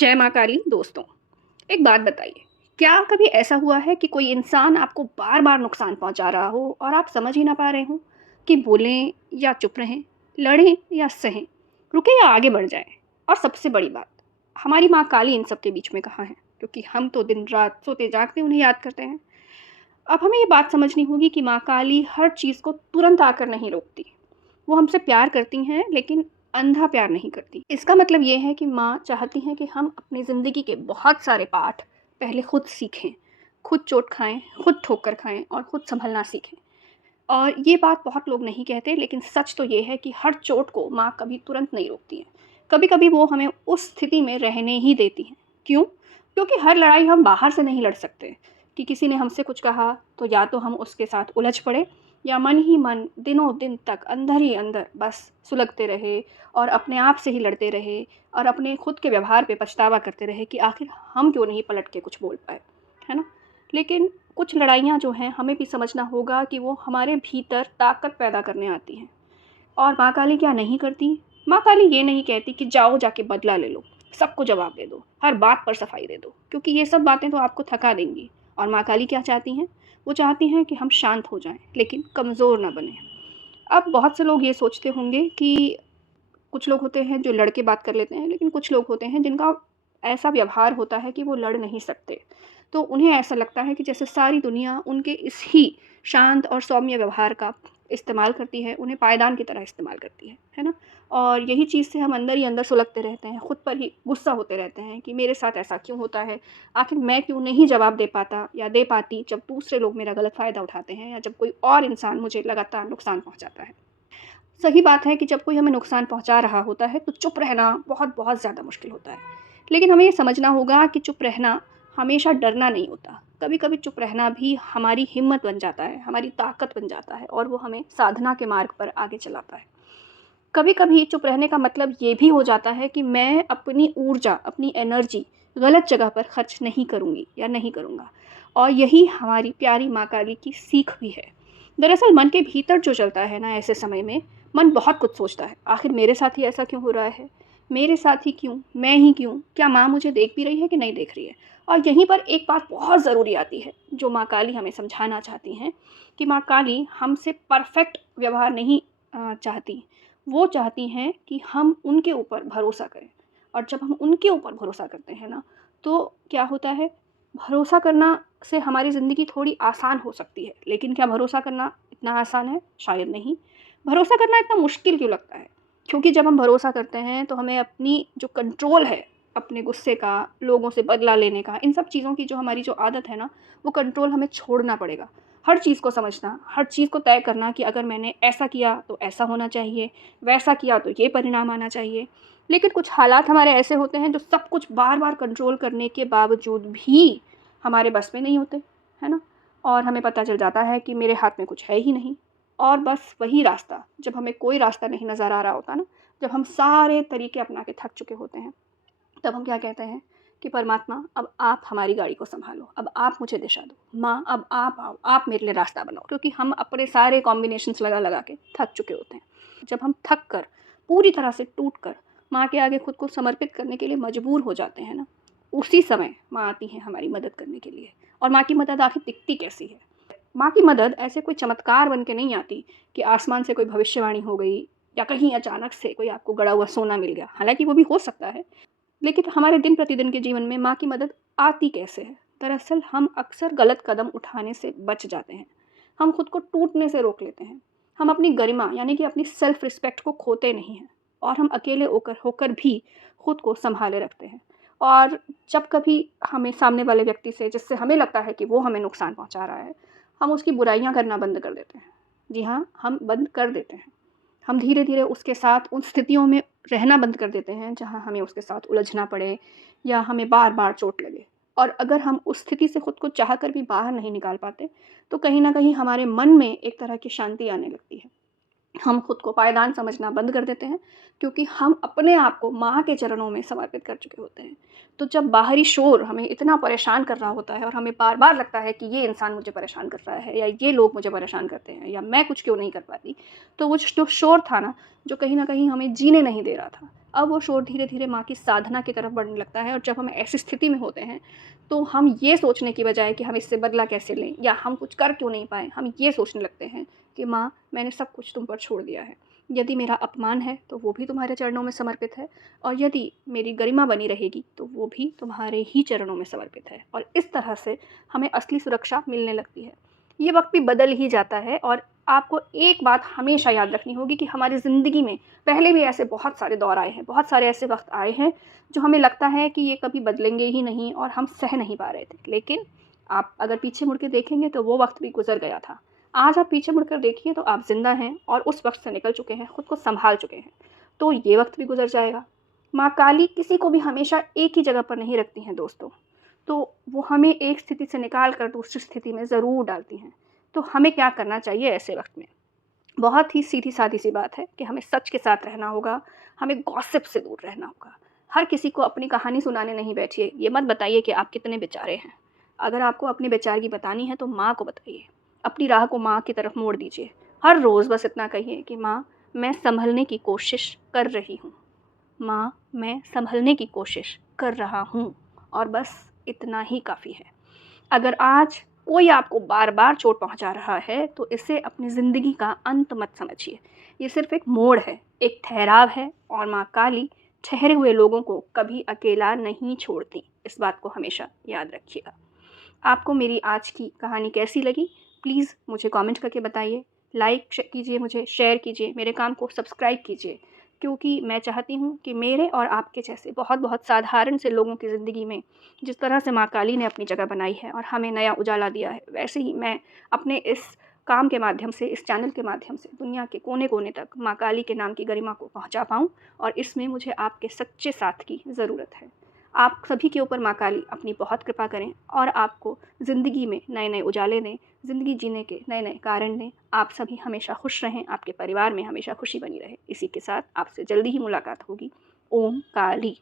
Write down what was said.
जय माँ काली दोस्तों। एक बात बताइए, क्या कभी ऐसा हुआ है कि कोई इंसान आपको बार-बार नुकसान पहुँचा रहा हो और आप समझ ही ना पा रहे हों कि बोलें या चुप रहें, लड़ें या सहें, रुकें या आगे बढ़ जाएँ? और सबसे बड़ी बात, हमारी माँ काली इन सब के बीच में कहाँ है? क्योंकि हम तो दिन-रात सोते-जागते उन्हें याद करते हैं। अब हमें ये बात समझनी होगी कि माँ काली हर चीज़ को तुरंत आकर नहीं रोकती। वो हमसे प्यार करती हैं, लेकिन अंधा प्यार नहीं करती। इसका मतलब ये है कि माँ चाहती हैं कि हम अपनी ज़िंदगी के बहुत सारे पाठ पहले खुद सीखें, खुद चोट खाएँ, खुद ठोकर खाएँ और खुद सँभलना सीखें। और ये बात बहुत लोग नहीं कहते, लेकिन सच तो ये है कि हर चोट को माँ कभी तुरंत नहीं रोकती हैं। कभी-कभी वो हमें उस स्थिति में रहने ही देती हैं। क्यों? क्योंकि हर लड़ाई हम बाहर से नहीं लड़ सकते कि किसी ने हमसे कुछ कहा, तो या तो हम उसके साथ उलझ पड़े या मन ही मन दिनों दिन तक अंदर ही अंदर बस सुलगते रहे और अपने आप से ही लड़ते रहे और अपने खुद के व्यवहार पे पछतावा करते रहे कि आखिर हम क्यों नहीं पलट के कुछ बोल पाए, है ना? लेकिन कुछ लड़ाइयाँ जो हैं हमें भी समझना होगा कि वो हमारे भीतर ताकत पैदा करने आती हैं। और माँ काली क्या नहीं करती? माँ काली ये नहीं कहती कि जाओ जाके बदला ले लो, सबको जवाब दे दो, हर बात पर सफाई दे दो, क्योंकि ये सब बातें तो आपको थका देंगी। और माँ काली क्या चाहती हैं? वो चाहती हैं कि हम शांत हो जाएँ, लेकिन कमज़ोर ना बनें। अब बहुत से लोग ये सोचते होंगे कि कुछ लोग होते हैं जो लड़ के बात कर लेते हैं, लेकिन कुछ लोग होते हैं जिनका ऐसा व्यवहार होता है कि वो लड़ नहीं सकते। तो उन्हें ऐसा लगता है कि जैसे सारी दुनिया उनके इस ही शांत और सौम्य व्यवहार का इस्तेमाल करती है, उन्हें पायदान की तरह इस्तेमाल करती है ना? और यही चीज़ से हम अंदर ही अंदर सुलगते रहते हैं, खुद पर ही गुस्सा होते रहते हैं कि मेरे साथ ऐसा क्यों होता है? आखिर मैं क्यों नहीं जवाब दे पाता या दे पाती जब दूसरे लोग मेरा गलत फ़ायदा उठाते हैं या जब कोई और इंसान मुझे लगातार नुकसान पहुँचाता है। सही बात है कि जब कोई हमें नुकसान पहुँचा रहा होता है, तो चुप रहना बहुत-बहुत ज़्यादा मुश्किल होता है। लेकिन हमें ये समझना होगा कि चुप रहना हमेशा डरना नहीं होता। कभी-कभी चुप रहना भी हमारी हिम्मत बन जाता है, हमारी ताकत बन जाता है और वो हमें साधना के मार्ग पर आगे चलाता है। कभी-कभी चुप रहने का मतलब ये भी हो जाता है कि मैं अपनी ऊर्जा, अपनी एनर्जी गलत जगह पर खर्च नहीं करूँगी या नहीं करूँगा। और यही हमारी प्यारी माँ काली की सीख भी है। दरअसल मन के भीतर जो चलता है ना ऐसे समय में, मन बहुत कुछ सोचता है। आखिर मेरे साथ ही ऐसा क्यों हो रहा है? मेरे साथ ही क्यों? मैं ही क्यों? क्या माँ मुझे देख भी रही है कि नहीं देख रही है? और यहीं पर एक बात बहुत ज़रूरी आती है, जो माँ काली हमें समझाना चाहती हैं कि माँ काली हमसे परफ़ेक्ट व्यवहार नहीं चाहती। वो चाहती हैं कि हम उनके ऊपर भरोसा करें। और जब हम उनके ऊपर भरोसा करते हैं ना, तो क्या होता है, भरोसा करना से हमारी ज़िंदगी थोड़ी आसान हो सकती है। लेकिन क्या भरोसा करना इतना आसान है? शायद नहीं। भरोसा करना इतना मुश्किल क्यों लगता है? क्योंकि जब हम भरोसा करते हैं तो हमें अपनी जो कंट्रोल है, अपने गुस्से का, लोगों से बदला लेने का, इन सब चीज़ों की जो हमारी जो आदत है ना, वो कंट्रोल हमें छोड़ना पड़ेगा। हर चीज़ को समझना, हर चीज़ को तय करना कि अगर मैंने ऐसा किया तो ऐसा होना चाहिए, वैसा किया तो ये परिणाम आना चाहिए। लेकिन कुछ हालात हमारे ऐसे होते हैं जो सब कुछ बार-बार कंट्रोल करने के बावजूद भी हमारे बस में नहीं होते, है ना? और हमें पता चल जाता है कि मेरे हाथ में कुछ है ही नहीं। और बस वही रास्ता, जब हमें कोई रास्ता नहीं नज़र आ रहा होता ना, जब हम सारे तरीके अपना के थक चुके होते हैं, तब हम क्या कहते हैं कि परमात्मा अब आप हमारी गाड़ी को सँभालो, अब आप मुझे दिशा दो। माँ अब आप आओ, आप मेरे लिए रास्ता बनाओ, क्योंकि हम अपने सारे कॉम्बिनेशंस लगा-लगा के थक चुके होते हैं। जब हम थक कर, पूरी तरह से टूट कर माँ के आगे खुद को समर्पित करने के लिए मजबूर हो जाते हैं ना, उसी समय माँ आती हैं हमारी मदद करने के लिए। और माँ की मदद आखिर दिखती कैसी है? माँ की मदद ऐसे कोई चमत्कार बन के नहीं आती कि आसमान से कोई भविष्यवाणी हो गई या कहीं अचानक से कोई आपको गड़ा हुआ सोना मिल गया। हालाँकि वो भी हो सकता है। लेकिन हमारे दिन प्रतिदिन के जीवन में माँ की मदद आती कैसे है? दरअसल हम अक्सर गलत कदम उठाने से बच जाते हैं। हम खुद को टूटने से रोक लेते हैं। हम अपनी गरिमा यानी कि अपनी सेल्फ रिस्पेक्ट को खोते नहीं हैं और हम अकेले होकर होकर भी खुद को सँभाले रखते हैं। और जब कभी हमें सामने वाले व्यक्ति से जिससे हमें लगता है कि वो हमें नुकसान पहुँचा रहा है, हम उसकी बुराइयाँ करना बंद कर देते हैं। जी हाँ, हम बंद कर देते हैं। हम धीरे-धीरे उसके साथ उन स्थितियों में रहना बंद कर देते हैं, जहाँ हमें उसके साथ उलझना पड़े या हमें बार-बार चोट लगे। और अगर हम उस स्थिति से खुद को चाह कर भी बाहर नहीं निकाल पाते, तो कहीं न कहीं हमारे मन में एक तरह की शांति आने लगती है। हम खुद को पायदान समझना बंद कर देते हैं, क्योंकि हम अपने आप को माँ के चरणों में समर्पित कर चुके होते हैं। तो जब बाहरी शोर हमें इतना परेशान कर रहा होता है और हमें बार-बार लगता है कि ये इंसान मुझे परेशान कर रहा है या ये लोग मुझे परेशान करते हैं या मैं कुछ क्यों नहीं कर पाती, तो वो जो शोर था ना, जो कहीं न कहीं हमें जीने नहीं दे रहा था, अब वो शोर धीरे-धीरे माँ की साधना की तरफ बढ़ने लगता है। और जब हम ऐसी स्थिति में होते हैं, तो हम ये सोचने की बजाय कि हम इससे बदला कैसे लें या हम कुछ कर क्यों नहीं पाए, हम ये सोचने लगते हैं कि माँ, मैंने सब कुछ तुम पर छोड़ दिया है। यदि मेरा अपमान है तो वो भी तुम्हारे चरणों में समर्पित है, और यदि मेरी गरिमा बनी रहेगी तो वो भी तुम्हारे ही चरणों में समर्पित है। और इस तरह से हमें असली सुरक्षा मिलने लगती है। ये वक़्त भी बदल ही जाता है। और आपको एक बात हमेशा याद रखनी होगी कि हमारी ज़िंदगी में पहले भी ऐसे बहुत सारे दौर आए हैं, बहुत सारे ऐसे वक़्त आए हैं जो हमें लगता है कि ये कभी बदलेंगे ही नहीं और हम सह नहीं पा रहे थे। लेकिन आप अगर पीछे मुड़ के देखेंगे तो वो वक़्त भी गुज़र गया था। आज आप पीछे मुड़कर देखिए तो आप ज़िंदा हैं और उस वक़्त से निकल चुके हैं, खुद को सँभाल चुके हैं। तो ये वक़्त भी गुज़र जाएगा। माँ काली किसी को भी हमेशा एक ही जगह पर नहीं रखती हैं दोस्तों। तो वो हमें एक स्थिति से निकाल कर दूसरी स्थिति में ज़रूर डालती हैं। तो हमें क्या करना चाहिए ऐसे वक़्त में? बहुत ही सीधी-सादी सी बात है कि हमें सच के साथ रहना होगा, हमें गॉसिप से दूर रहना होगा। हर किसी को अपनी कहानी सुनाने नहीं बैठिए, ये मत बताइए कि आप कितने बेचारे हैं। अगर आपको अपने बेचारगी बतानी है तो माँ को बताइए, अपनी राह को माँ की तरफ मोड़ दीजिए। हर रोज़ बस इतना कहिए कि माँ, मैं सँभलने की कोशिश कर रही हूँ। माँ, मैं सँभलने की कोशिश कर रहा हूँ। और बस इतना ही काफ़ी है। अगर आज कोई आपको बार-बार चोट पहुँचा रहा है, तो इसे अपनी ज़िंदगी का अंत मत समझिए। ये सिर्फ़ एक मोड़ है, एक ठहराव है, और माँ काली ठहरे हुए लोगों को कभी अकेला नहीं छोड़ती। इस बात को हमेशा याद रखिएगा। आपको मेरी आज की कहानी कैसी लगी? प्लीज़ मुझे कमेंट करके बताइए। लाइक कीजिए मुझे, शेयर कीजिए, मेरे काम को सब्सक्राइब कीजिए, क्योंकि मैं चाहती हूँ कि मेरे और आपके जैसे बहुत-बहुत साधारण से लोगों की ज़िंदगी में जिस तरह से माँ काली ने अपनी जगह बनाई है और हमें नया उजाला दिया है, वैसे ही मैं अपने इस काम के माध्यम से, इस चैनल के माध्यम से दुनिया के कोने-कोने तक माँ काली के नाम की गरिमा को पहुँचा पाऊँ। और इसमें मुझे आपके सच्चे साथ की ज़रूरत है। आप सभी के ऊपर माँ काली अपनी बहुत कृपा करें और आपको ज़िंदगी में नए-नए उजाले दें, ज़िंदगी जीने के नए-नए कारण दें। आप सभी हमेशा खुश रहें, आपके परिवार में हमेशा खुशी बनी रहे। इसी के साथ आपसे जल्दी ही मुलाकात होगी। ओम काली।